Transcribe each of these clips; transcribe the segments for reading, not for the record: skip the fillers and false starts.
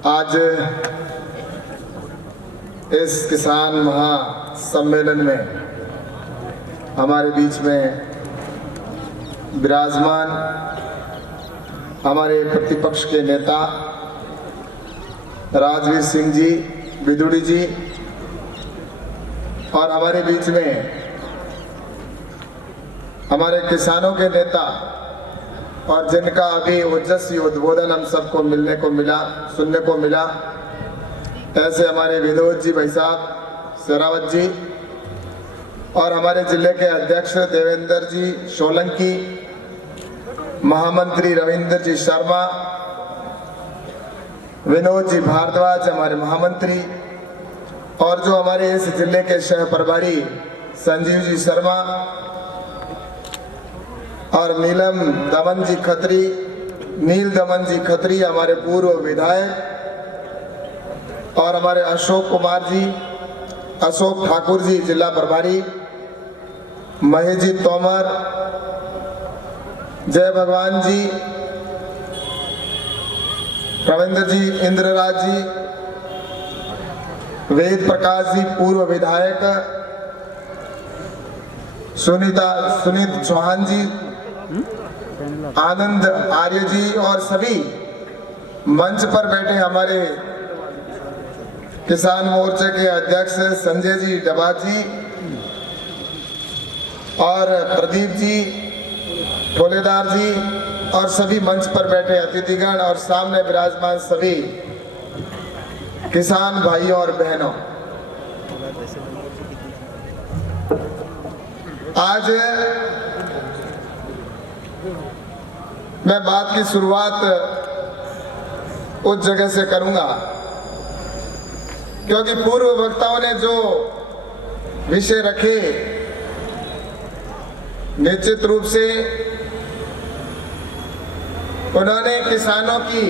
आज इस किसान महासम्मेलन में हमारे बीच में विराजमान हमारे प्रतिपक्ष के नेता राजवीर सिंह जी विदुड़ी जी और हमारे बीच में हमारे किसानों के नेता और जिनका अभी ओजस्वी उद्बोधन हम सबको सुनने को मिला, ऐसे हमारे विनोद जी भाई साहब शेरावत जी और हमारे जिले के अध्यक्ष देवेंद्र जी सोलंकी, महामंत्री रविंद्र जी शर्मा, विनोद जी भारद्वाज हमारे महामंत्री और जो हमारे इस जिले के शहर प्रभारी संजीव जी शर्मा और नील दमन जी खत्री हमारे पूर्व विधायक और हमारे अशोक ठाकुर जी जिला प्रभारी, महेश जी तोमर, जय भगवान जी, रविंद्र जी, इंद्रराज जी, वेद प्रकाश जी पूर्व विधायक, सुनीत चौहान जी, आनंद आर्य जी और सभी मंच पर बैठे हमारे किसान मोर्चे के अध्यक्ष संजय जी डबा जी और प्रदीप जी ठोलेदार जी और सभी मंच पर बैठे अतिथिगण और सामने विराजमान सभी किसान भाइयों और बहनों, आज मैं बात की शुरुआत उस जगह से करूंगा क्योंकि पूर्व वक्ताओं ने जो विषय रखे निश्चित रूप से उन्होंने किसानों की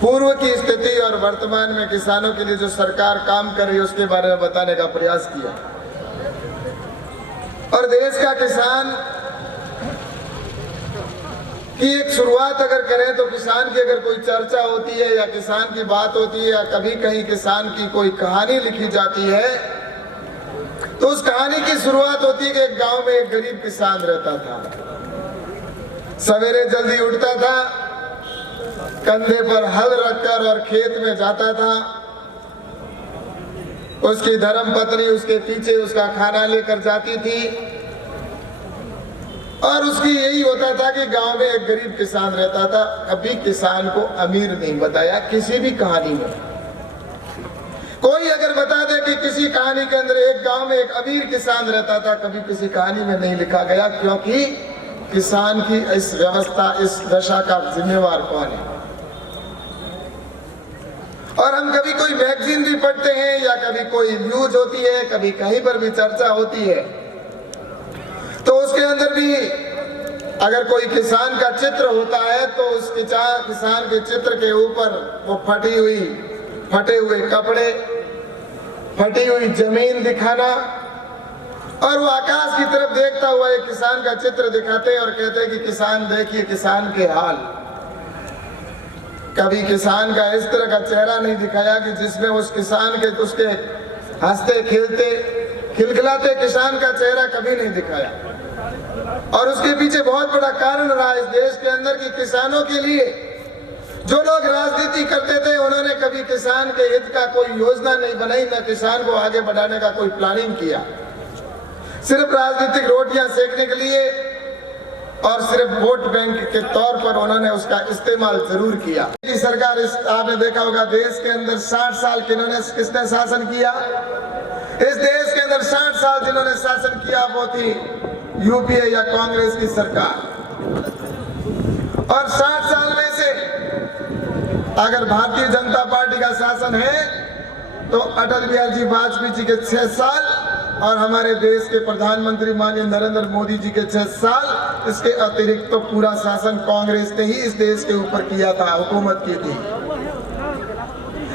पूर्व की स्थिति और वर्तमान में किसानों के लिए जो सरकार काम कर रही है उसके बारे में बताने का प्रयास किया। और देश का किसान की एक शुरुआत अगर करें तो किसान की अगर कोई चर्चा होती है या किसान की बात होती है या कभी कहीं किसान की कोई कहानी लिखी जाती है तो उस कहानी की शुरुआत होती है कि एक गांव में एक गरीब किसान रहता था। सवेरे जल्दी उठता था, कंधे पर हल रखकर और खेत में जाता था। उसकी धर्मपत्नी उसके पीछे उसका खाना लेकर जाती थी और उसकी यही होता था कि गांव में एक गरीब किसान रहता था। कभी किसान को अमीर नहीं बताया किसी भी कहानी में। कोई अगर बता दे कि किसी कहानी के अंदर एक गांव में एक अमीर किसान रहता था, कभी किसी कहानी में नहीं लिखा गया, क्योंकि किसान की इस व्यवस्था, इस दशा का जिम्मेवार कौन है। और हम कभी कोई मैगजीन भी पढ़ते हैं या कभी कोई न्यूज होती है, कभी कहीं पर भी चर्चा होती है तो उसके अंदर भी अगर कोई किसान का चित्र होता है तो उस किसान के चित्र के ऊपर वो फटे हुए कपड़े, फटी हुई जमीन दिखाना और वो आकाश की तरफ देखता हुआ एक किसान का चित्र दिखाते और कहते कि किसान देखिए किसान के हाल। कभी किसान का इस तरह का चेहरा नहीं दिखाया कि जिसमें उस किसान के उसके हंसते खेलते खिलखिलाते किसान का चेहरा कभी नहीं दिखाया। और उसके पीछे बहुत बड़ा कारण रहा इस देश के अंदर कि किसानों के लिए जो लोग राजनीति करते थे उन्होंने कभी किसान के हित का कोई योजना नहीं बनाई, न किसान को आगे बढ़ाने का कोई प्लानिंग किया। सिर्फ राजनीतिक रोटियां सेकने के लिए और सिर्फ वोट बैंक के तौर पर उन्होंने उसका इस्तेमाल जरूर किया। सरकार आपने देखा होगा देश के अंदर 60 साल किसने शासन किया। इस देश के अंदर 60 साल जिन्होंने शासन किया वो थी यूपीए या कांग्रेस की सरकार। और 60 साल में से अगर भारतीय जनता पार्टी का शासन है तो अटल बिहारी वाजपेयी जी के 6 साल और हमारे देश के प्रधानमंत्री माननीय नरेंद्र मोदी जी के 6 साल, इसके अतिरिक्त तो पूरा शासन कांग्रेस ने ही इस देश के ऊपर किया था, हुकूमत की थी।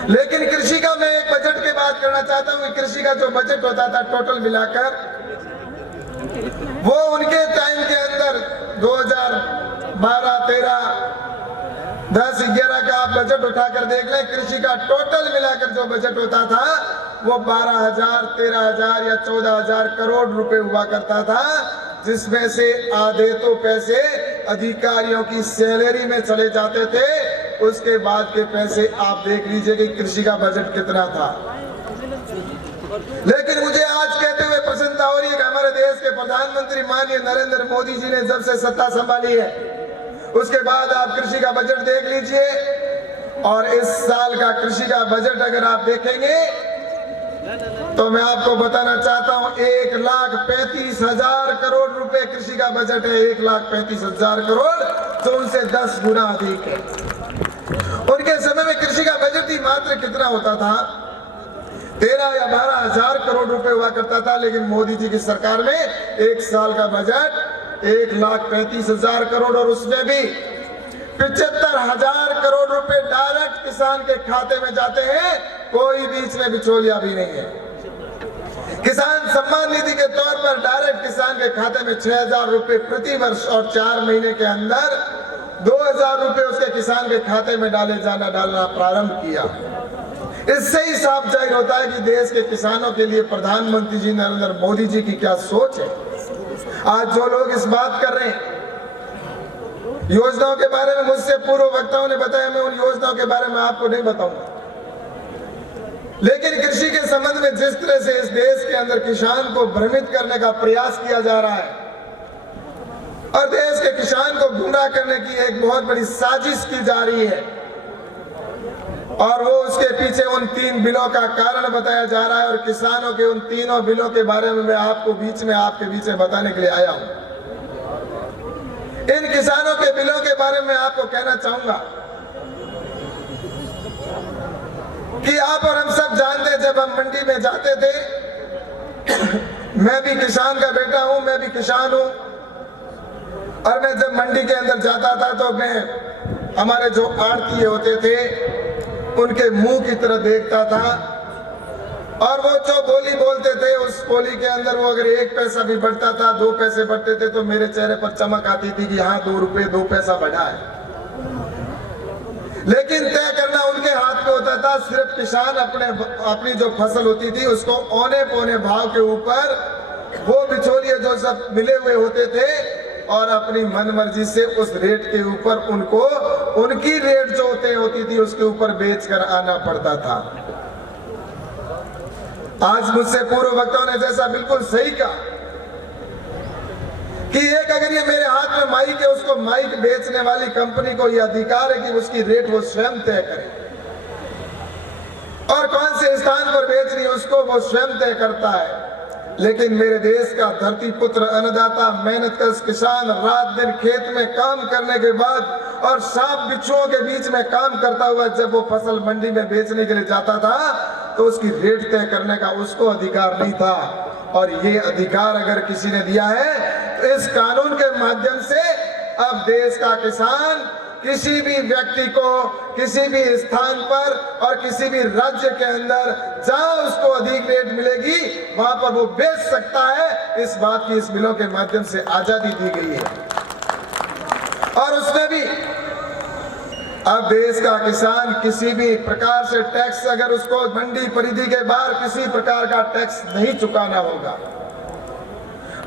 लेकिन कृषि का मैं एक बजट की बात करना चाहता हूँ। कृषि का जो बजट होता था टोटल मिलाकर वो उनके टाइम के अंदर 2012-13 10-11 का आप बजट उठाकर देख लें, कृषि का टोटल मिलाकर जो बजट होता था वो 12,000, 13,000 या 14,000 करोड़ रुपए हुआ करता था, जिसमें से आधे तो पैसे अधिकारियों की सैलरी में चले जाते थे। उसके बाद के पैसे आप देख लीजिए कि कृषि का बजट कितना था। लेकिन मुझे आज कहते हुए प्रसन्नता हो रही है कि हमारे देश के प्रधानमंत्री माननीय नरेंद्र मोदी जी ने जब से सत्ता संभाली है, उसके बाद आप कृषि का बजट देख लीजिए, और इस साल का कृषि का बजट अगर आप देखेंगे तो मैं आपको बताना चाहता हूं 1,35,000 करोड़ रुपए कृषि का बजट है। 1,35,000 करोड़, जो उनसे 10 गुना अधिक है। उनके समय में कृषि का बजट ही मात्र कितना होता था, 13 या 12,000 करोड़ रुपए हुआ करता था। लेकिन मोदी जी की सरकार में एक साल का बजट 1,35,000 करोड़, और उसमें भी 75,000 करोड़ रुपए डायरेक्ट किसान के खाते में जाते हैं, कोई बीच में बिचौलिया भी नहीं है। किसान सम्मान निधि के तौर पर डायरेक्ट किसान के खाते में 6,000 रुपए प्रति वर्ष, और 4 महीने के अंदर 2,000 रुपए उसके किसान के खाते में डालना प्रारंभ किया। इससे ही साफ जाहिर होता है कि देश के किसानों के लिए प्रधानमंत्री जी नरेंद्र मोदी जी की क्या सोच है। आज जो लोग इस बात कर रहे हैं, योजनाओं के बारे में मुझसे पूर्व वक्ताओं ने बताया, मैं उन योजनाओं के बारे में आपको नहीं बताऊंगा। लेकिन कृषि के संबंध में जिस तरह से इस देश के अंदर किसान को भ्रमित करने का प्रयास किया जा रहा है और देश के किसान को गुमराह करने की एक बहुत बड़ी साजिश की जा रही है, और वो उसके पीछे उन 3 बिलों का कारण बताया जा रहा है, और किसानों के उन तीनों बिलों के बारे में मैं आपको आपके बीच में बताने के लिए आया हूं। इन किसानों के बिलों के बारे में आपको कहना चाहूंगा कि आप और हम सब जानते हैं, जब हम मंडी में जाते थे, मैं भी किसान का बेटा हूं, मैं भी किसान हूं, और मैं जब मंडी के अंदर जाता था तो मैं हमारे जो आड़तीये होते थे उनके मुंह की तरह देखता था, और वो जो बोली बोलते थे उस बोली के अंदर वो अगर 1 पैसा भी बढ़ता था, 2 पैसे बढ़ते थे, तो मेरे चेहरे पर चमक आती थी कि हाँ 2 रुपए 2 पैसा बढ़ा है। लेकिन तय करना उनके हाथ में होता था। सिर्फ किसान अपनी जो फसल होती थी उसको औने पौने भाव के ऊपर वो बिचौलिए जो सब मिले हुए होते थे, और अपनी मनमर्जी से उस रेट के ऊपर उनको उनकी रेट जो होती थी उसके ऊपर बेच कर आना पड़ता था। आज मुझसे पूर्व वक्ताओं ने जैसा बिल्कुल सही कहा कि एक अगर ये मेरे हाथ में माइक है, उसको माइक बेचने वाली कंपनी को यह अधिकार है कि उसकी रेट वो स्वयं तय करे, और कौन से स्थान पर बेचनी है उसको वो स्वयं तय करता है। लेकिन मेरे देश का धरती पुत्र, अन्नदाता, मेहनतकश किसान रात दिन खेत में काम करने के बाद और सांप बिच्छुओं के बीच में काम करता हुआ जब वो फसल मंडी में बेचने के लिए जाता था तो उसकी रेट तय करने का उसको अधिकार नहीं था। और ये अधिकार अगर किसी ने दिया है तो इस कानून के माध्यम से अब देश का किसान किसी भी व्यक्ति को किसी भी स्थान पर और किसी भी राज्य के अंदर जहां उसको अधिक रेट मिलेगी वहां पर वो बेच सकता है। इस बात की इस बिलों के माध्यम से आजादी दी गई है। और उसमें भी अब देश का किसान किसी भी प्रकार से टैक्स, अगर उसको मंडी परिधि के बाहर किसी प्रकार का टैक्स नहीं चुकाना होगा।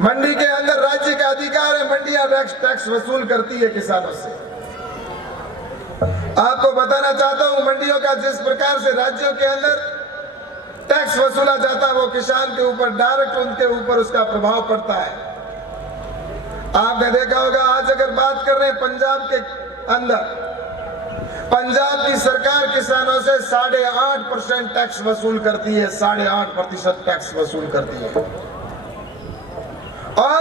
मंडी के अंदर राज्य का अधिकार है, मंडियां टैक्स वसूल करती है किसानों से। आपको बताना चाहता हूं, मंडियों का जिस प्रकार से राज्यों के अंदर टैक्स वसूला जाता है वो किसान के ऊपर डायरेक्ट उनके ऊपर उसका प्रभाव पड़ता है। आपने देखा होगा, आज अगर बात कर रहे हैं पंजाब के अंदर, पंजाब की सरकार किसानों से 8.5% टैक्स वसूल करती है, 8.5% टैक्स वसूल करती है। और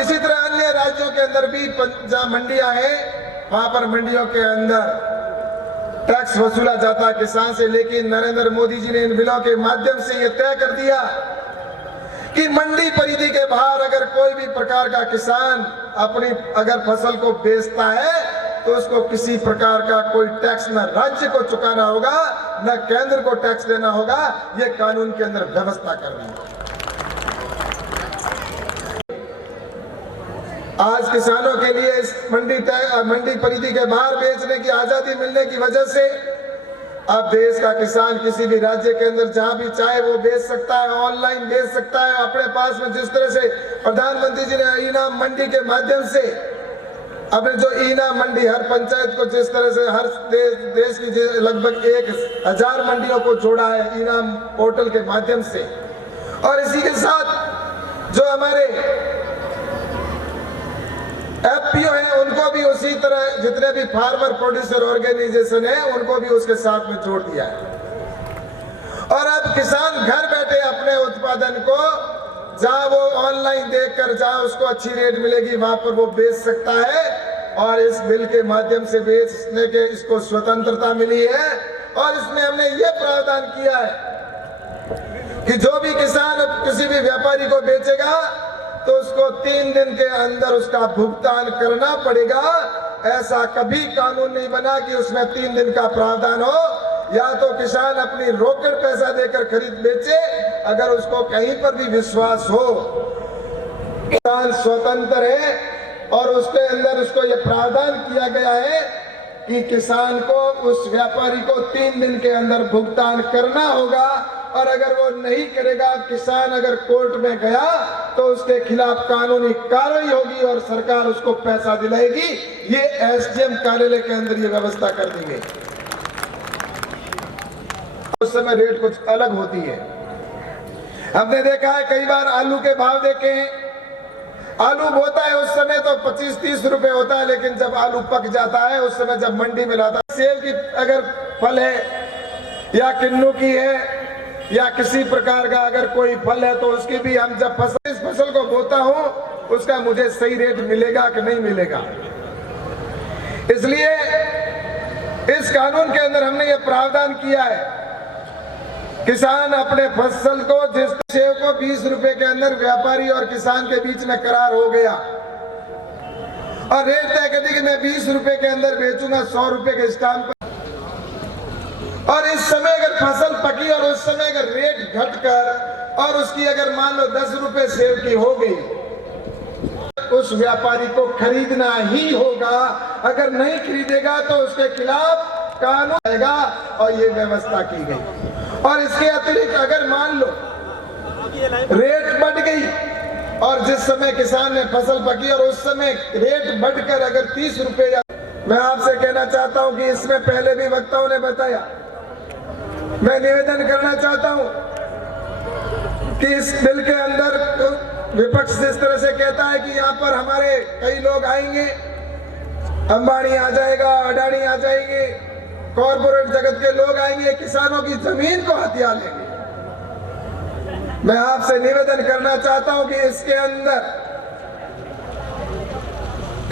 इसी तरह अन्य राज्यों के अंदर भी जहां मंडियां हैं वहां पर मंडियों के अंदर टैक्स वसूला जाता है किसान से। लेकिन नरेंद्र मोदी जी ने इन बिलों के माध्यम से यह तय कर दिया कि मंडी परिधि के बाहर अगर कोई भी प्रकार का किसान अपनी अगर फसल को बेचता है तो उसको किसी प्रकार का कोई टैक्स न राज्य को चुकाना होगा न केंद्र को टैक्स देना होगा। यह कानून के अंदर व्यवस्था कर रही है। आज किसानों के लिए इस मंडी परिधि के बाहर बेचने की आजादी मिलने की वजह से अब देश का किसान किसी भी राज्य के अंदर जहां भी चाहे वो बेच सकता है, ऑनलाइन बेच सकता है। अपने पास में जिस तरह से प्रधानमंत्री जी ने इनाम मंडी के माध्यम से अपने जो इनाम मंडी हर पंचायत को जिस तरह से हर देश की लगभग 1000 मंडियों को जोड़ा है इनाम पोर्टल के माध्यम से, और इसी के साथ जो हमारे एफपीओ है उनको भी उसी तरह जितने भी फार्मर प्रोड्यूसर ऑर्गेनाइजेशन है उनको भी उसके साथ में जोड़ दिया है। और अब किसान घर बैठे अपने उत्पादन को जहां वो ऑनलाइन देखकर जहां उसको अच्छी रेट मिलेगी वहां पर वो बेच सकता है। और इस बिल के माध्यम से बेचने के इसको स्वतंत्रता मिली है। और इसमें हमने ये प्रावधान किया है कि जो भी किसान किसी भी व्यापारी को बेचेगा तो उसको 3 दिन के अंदर उसका भुगतान करना पड़ेगा। ऐसा कभी कानून नहीं बना कि उसमें 3 दिन का प्रावधान हो, या तो किसान अपनी रोकड़ पैसा देकर खरीद बेचे अगर उसको कहीं पर भी विश्वास हो। किसान स्वतंत्र है और उसके अंदर उसको यह प्रावधान किया गया है कि किसान को उस व्यापारी को 3 दिन के अंदर भुगतान करना होगा। और अगर वो नहीं करेगा, किसान अगर कोर्ट में गया तो उसके खिलाफ कानूनी कार्रवाई होगी और सरकार उसको पैसा दिलाएगी। ये एसडीएम कार्यालय के अंदर ये व्यवस्था कर दी गई। उस समय रेट कुछ अलग होती है। हमने देखा है कई बार आलू के भाव देखे हैं, आलू बोता है उस समय तो 25-30 रुपए होता है, लेकिन जब आलू पक जाता है उस समय जब मंडी में लाता है, सेब की अगर फल है या किन्नू की है या किसी प्रकार का अगर कोई फल है तो उसकी भी हम जब इस फसल को बोता हूं उसका मुझे सही रेट मिलेगा कि नहीं मिलेगा। इसलिए इस कानून के अंदर हमने ये प्रावधान किया है, किसान अपने फसल को जिस सेब को 20 रुपए के अंदर व्यापारी और किसान के बीच में करार हो गया और रेट तय कर दी कि मैं 20 रुपए के अंदर बेचूंगा 100 रुपए के स्टाम्प पर। और इस समय अगर फसल पकी और उस समय अगर रेट घटकर और उसकी अगर मान लो 10 रुपए सेब की हो गई, उस व्यापारी को खरीदना ही होगा। अगर नहीं खरीदेगा तो उसके खिलाफ कानून आएगा और ये व्यवस्था की गई। और इसके अतिरिक्त अगर मान लो रेट बढ़ गई और जिस समय किसान ने फसल पकी और उस समय रेट बढ़कर अगर 30 रुपए, मैं आपसे कहना चाहता हूं कि इसमें पहले भी वक्ताओं ने बताया, मैं निवेदन करना चाहता हूं कि इस बिल के अंदर विपक्ष जिस तरह से कहता है कि यहाँ पर हमारे कई लोग आएंगे, अंबानी आ जाएगा, अडानी आ जाएंगे, कॉर्पोरेट जगत के लोग आएंगे, किसानों की जमीन को हथिया लेंगे। मैं आपसे निवेदन करना चाहता हूं कि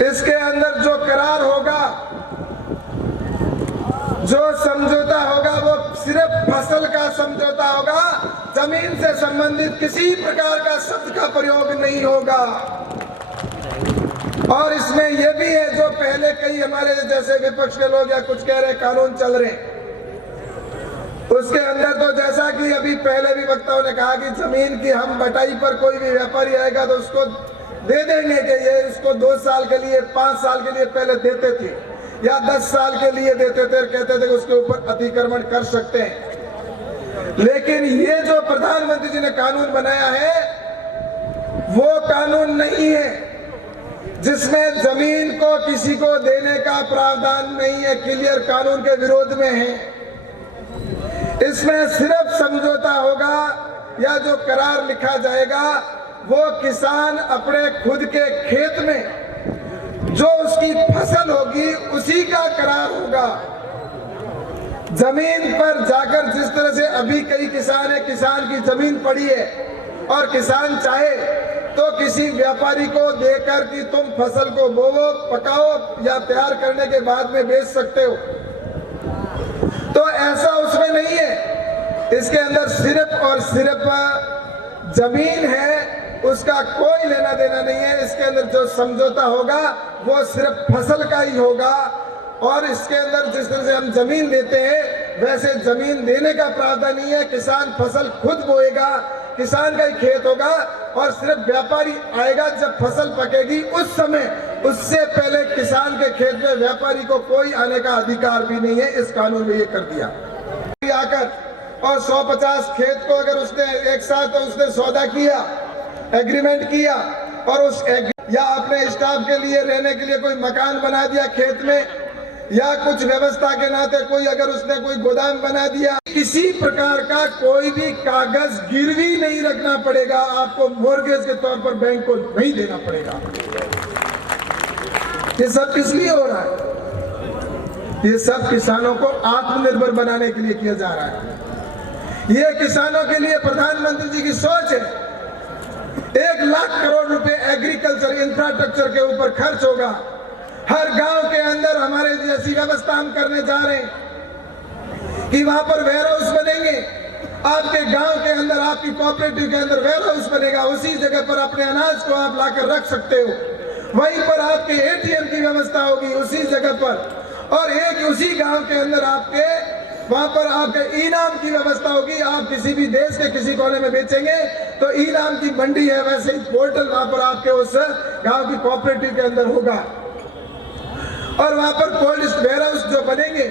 इसके अंदर जो करार होगा, जो समझौता होगा वो सिर्फ फसल का समझौता होगा, जमीन से संबंधित किसी प्रकार का शब्द का प्रयोग नहीं होगा। और इसमें यह भी है जो पहले कई हमारे जैसे विपक्ष के लोग या कुछ कह रहे कानून चल रहे, उसके अंदर तो जैसा कि अभी पहले भी वक्ताओं ने कहा कि जमीन की हम बटाई पर कोई भी व्यापारी आएगा तो उसको दे देंगे कि ये इसको 2 साल के लिए 5 साल के लिए पहले देते थे या 10 साल के लिए देते थे, कहते थे कि उसके ऊपर अतिक्रमण कर सकते हैं। लेकिन ये जो प्रधानमंत्री जी ने कानून बनाया है वो कानून नहीं है जिसमें जमीन को किसी को देने का प्रावधान नहीं है, क्लियर कानून के विरोध में है। इसमें सिर्फ समझौता होगा या जो करार लिखा जाएगा वो किसान अपने खुद के खेत में जो उसकी फसल होगी उसी का करार होगा। जमीन पर जाकर जिस तरह से अभी कई किसान है, किसान की जमीन पड़ी है और किसान चाहे तो किसी व्यापारी को देकर कि तुम फसल को बोवो, पकाओ या तैयार करने के बाद में बेच सकते हो, तो ऐसा उसमें नहीं है। इसके अंदर सिर्फ और सिर्फ जमीन है, उसका कोई लेना देना नहीं है। इसके अंदर जो समझौता होगा वो सिर्फ फसल का ही होगा। और इसके अंदर जिस तरह से हम जमीन देते हैं वैसे जमीन देने का प्रावधान नहीं है। किसान फसल खुद बोएगा, किसान का ही खेत होगा और सिर्फ व्यापारी आएगा जब फसल पकेगी उस समय। उससे पहले किसान के खेत में व्यापारी को कोई आने का अधिकार भी नहीं है। इस कानून में ये कर दिया। आकर और 150 खेत को अगर उसने एक साथ उसने सौदा किया, एग्रीमेंट किया और उस या अपने स्टाफ के लिए रहने के लिए कोई मकान बना दिया खेत में, या कुछ व्यवस्था के नाते कोई अगर उसने कोई गोदाम बना दिया, किसी प्रकार का कोई भी कागज गिरवी नहीं रखना पड़ेगा। आपको मोर्गेज के तौर पर बैंक को नहीं देना पड़ेगा। ये सब किस लिए हो रहा है? ये सब किसानों को आत्मनिर्भर बनाने के लिए किया जा रहा है। ये किसानों के लिए प्रधानमंत्री जी की सोच है। 1 लाख करोड़ रुपए एग्रीकल्चर इंफ्रास्ट्रक्चर के ऊपर खर्च होगा। हर गांव के अंदर हमारे जैसी व्यवस्था हम करने जा रहे हैं कि वहां पर वेयर हाउस बनेंगे। आपके गांव के अंदर, आपकी कोऑपरेटिव के अंदर वेयर हाउस बनेगा। उसी जगह पर अपने अनाज को आप लाकर रख सकते हो। वहीं पर आपके एटीएम की व्यवस्था होगी उसी जगह पर, और एक उसी गांव के अंदर आपके वहां पर आपके इनाम की व्यवस्था होगी। आप किसी भी देश के किसी कोने में बेचेंगे तो इनाम की मंडी है, वैसे ही पोर्टल वहां पर आपके उस गांव की कोऑपरेटिव के अंदर होगा। और वहां पर कोल्ड वेयर हाउस जो बनेंगे,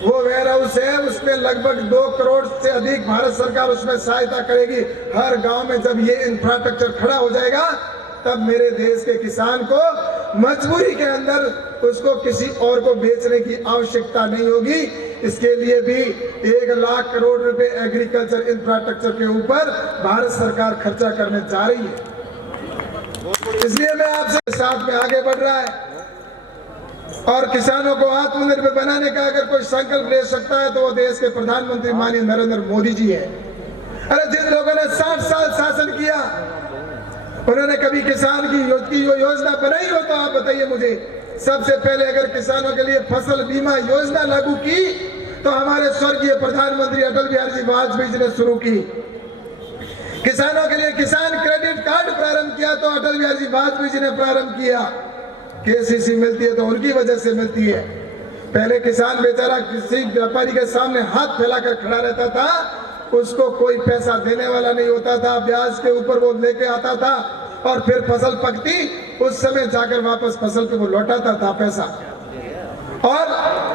वो वेयर हाउस है, उसमें लगभग 2 करोड़ से अधिक भारत सरकार उसमें सहायता करेगी। हर गांव में जब ये इंफ्रास्ट्रक्चर खड़ा हो जाएगा, तब मेरे देश के किसान को मजबूरी के अंदर उसको किसी और को बेचने की आवश्यकता नहीं होगी। इसके लिए भी 1 लाख करोड़ रुपए एग्रीकल्चर इंफ्रास्ट्रक्चर के ऊपर भारत सरकार खर्चा करने जा रही है। इसलिए मैं आपसे साथ में आगे बढ़ रहा है और किसानों को आत्मनिर्भर बनाने का अगर कोई संकल्प ले सकता है तो वो देश के प्रधानमंत्री माननीय नरेंद्र मोदी जी है। अरे जिन लोगों ने 60 साल शासन किया, उन्होंने कभी किसान की योजना बनाई हो तो आप बताइए मुझे। सबसे पहले अगर किसानों के लिए फसल बीमा योजना लागू की तो हमारे स्वर्गीय प्रधानमंत्री अटल बिहारी जी वाजपेयी जी ने शुरू की। किसानों के लिए किसान क्रेडिट कार्ड प्रारंभ किया तो अटल बिहारी जी वाजपेयी जी ने प्रारंभ किया। केसीसी मिलती है तो उनकी वजह से मिलती है। पहले किसान बेचारा किसी व्यापारी के सामने हाथ फैलाकर खड़ा रहता था, उसको कोई पैसा देने वाला नहीं होता था। ब्याज के ऊपर वो लेके आता था और फिर फसल पकती, उस समय जाकर वापस फसल पे वो लौटाता था पैसा। और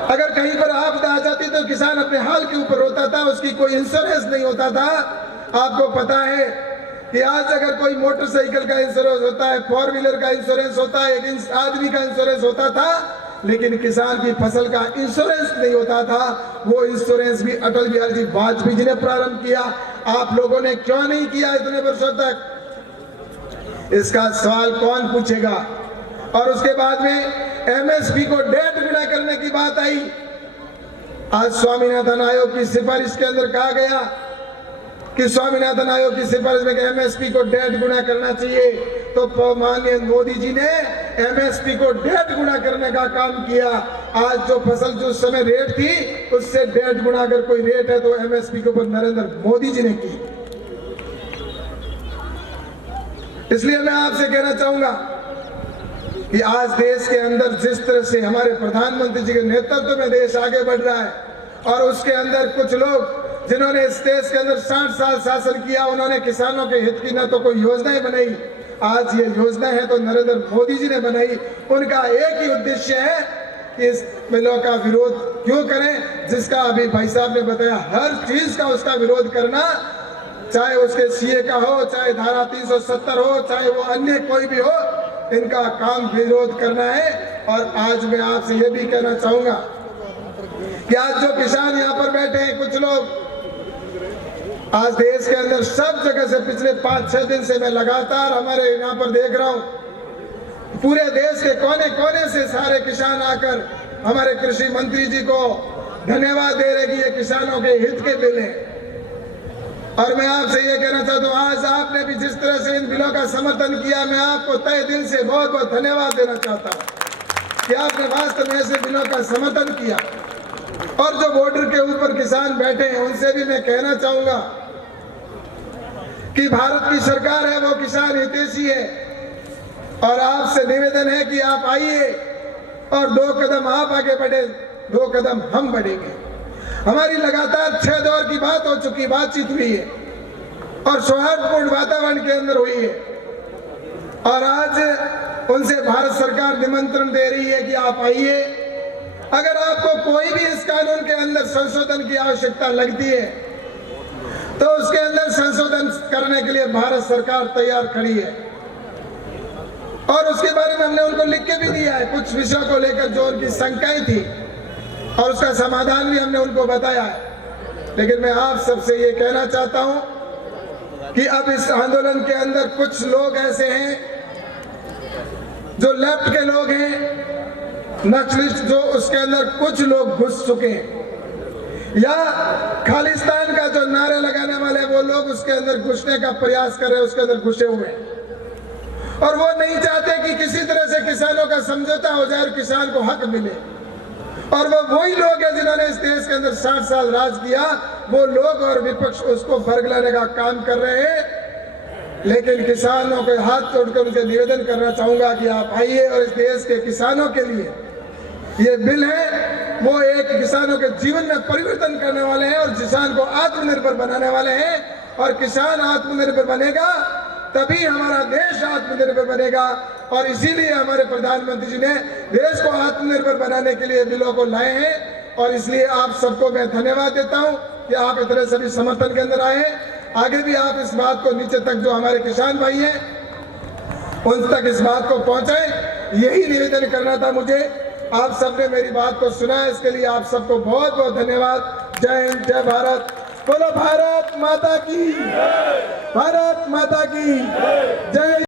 अगर कहीं पर आपदा आ जाती तो किसान अपने हाल के ऊपर रोता था, उसकी कोई इंश्योरेंस नहीं होता था। आपको पता है कि आज अगर कोई मोटरसाइकिल का इंश्योरेंस होता है, 4 व्हीलर का इंश्योरेंस होता है, एक आदमी का इंश्योरेंस होता था, लेकिन किसान की फसल का इंश्योरेंस नहीं होता था। वो इंश्योरेंस भी अटल बिहारी जी वाजपेयी जी ने प्रारंभ किया। आप लोगों ने क्यों नहीं किया इतने वर्षों तक? इसका सवाल कौन पूछेगा? और उसके बाद में एमएसपी को 1.5 गुना करने की बात आई। आज स्वामीनाथन आयोग की सिफारिश के अंदर कहा गया कि स्वामीनाथन आयोग की सिफारिश में एमएसपी को 1.5 गुना करना चाहिए, तो माननीय मोदी जी ने एमएसपी को 1.5 गुना करने का काम किया। आज जो फसल जो समय रेट थी उससे 1.5 गुना अगर कोई रेट है तो एमएसपी के ऊपर नरेंद्र मोदी जी ने की। इसलिए मैं आपसे कहना चाहूंगा कि आज देश के अंदर जिस तरह से हमारे प्रधानमंत्री जी के नेतृत्व में देश आगे बढ़ रहा है और उसके अंदर कुछ लोग जिन्होंने इस देश के अंदर 60 साल शासन किया, उन्होंने किसानों के हित की न तो कोई योजनाएं बनाई। आज ये योजना है तो नरेंद्र मोदी जी ने बनाई। उनका एक ही उद्देश्य है कि इस बिलों का विरोध क्यों करें, जिसका अभी भाई साहब ने बताया, हर चीज का उसका विरोध करना, चाहे उसके सीए का हो, चाहे धारा 370 हो, चाहे वो अन्य कोई भी हो, इनका काम विरोध करना है। और आज मैं आपसे ये भी कहना चाहूंगा कि आज जो किसान यहाँ पर बैठे हैं, कुछ लोग आज देश के अंदर सब जगह से पिछले 5-6 दिन से मैं लगातार हमारे यहाँ पर देख रहा हूँ, पूरे देश के कोने कोने से सारे किसान आकर हमारे कृषि मंत्री जी को धन्यवाद दे रहे कि ये किसानों के हित के बिल हैं। और मैं आपसे ये कहना चाहता हूँ, आज आपने भी जिस तरह से इन बिलों का समर्थन किया, मैं आपको तहे दिल से बहुत बहुत धन्यवाद देना चाहता हूँ कि आपने वास्तव में ऐसे बिलों का समर्थन किया। और जो बॉर्डर के ऊपर किसान बैठे हैं, उनसे भी मैं कहना चाहूंगा कि भारत की सरकार है वो किसान हितैषी है, और आपसे निवेदन है कि आप आइए और 2 कदम आप आगे बढ़े, 2 कदम हम बढ़ेंगे। हमारी लगातार 6 दौर की बात हो चुकी, बातचीत हुई है। और सौहार्दपूर्ण वातावरण के अंदर हुई है। और आज उनसे भारत सरकार निमंत्रण दे रही है कि आप आइए, अगर आपको कोई भी इस कानून के अंदर संशोधन की आवश्यकता लगती है तो उसके अंदर संशोधन करने के लिए भारत सरकार तैयार खड़ी है। और उसके बारे में हमने उनको लिख के भी दिया है, कुछ विषयों को लेकर जो उनकी शंकाएं थी, और उसका समाधान भी हमने उनको बताया है। लेकिन मैं आप सबसे ये कहना चाहता हूं कि अब इस आंदोलन के अंदर कुछ लोग ऐसे हैं जो लेफ्ट के लोग हैं, नक्सलिस्ट, जो उसके अंदर कुछ लोग घुस चुके हैं, या खालिस्तान का जो नारे लगाने वाले वो लोग उसके अंदर घुसने का प्रयास कर रहे हैं, उसके अंदर घुसे हुए हैं। और वो नहीं चाहते कि किसी तरह से किसानों का समझौता हो जाए और किसान को हक मिले। और वो वही लोग हैं जिन्होंने इस देश के अंदर 60 साल राज किया, वो लोग और विपक्ष उसको बरगलाने का काम कर रहे हैं। लेकिन किसानों के हाथ जोड़कर उनसे निवेदन करना चाहूंगा कि आप आइए और इस देश के किसानों के लिए ये बिल है, वो एक किसानों के जीवन में परिवर्तन करने वाले हैं और किसान को आत्मनिर्भर बनाने वाले हैं। और किसान आत्मनिर्भर बनेगा तभी हमारा देश आत्मनिर्भर बनेगा। और इसीलिए हमारे प्रधानमंत्री जी ने देश को आत्मनिर्भर बनाने के लिए बिलों को लाए हैं। और इसलिए आप सबको मैं धन्यवाद देता हूं कि आप इतने सभी समर्थन के अंदर आए हैं। आगे भी आप इस बात को नीचे तक जो हमारे किसान भाई हैं उन तक इस बात को पहुंचाएं, यही निवेदन करना था मुझे। आप सबने मेरी बात को सुना है, इसके लिए आप सबको बहुत बहुत धन्यवाद। जय हिंद, जय भारत। बोलो भारत माता की, भारत माता की जय।